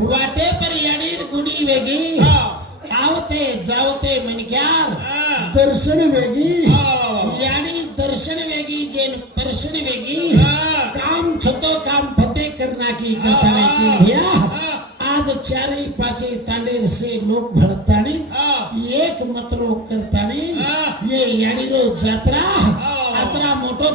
वाटे पर याडीर गुडी वेगी आवते जावते मनक्यार दर्शन वेगी याडी दर्शन वेगी जेन पर्शन वेगी काम छतो काम फते करना की कथाने की भैया आज चारे पाचे तांडेर से लोक भळताने एक मतरो करताने ये याडीरो जात्रा आत्रा मोठो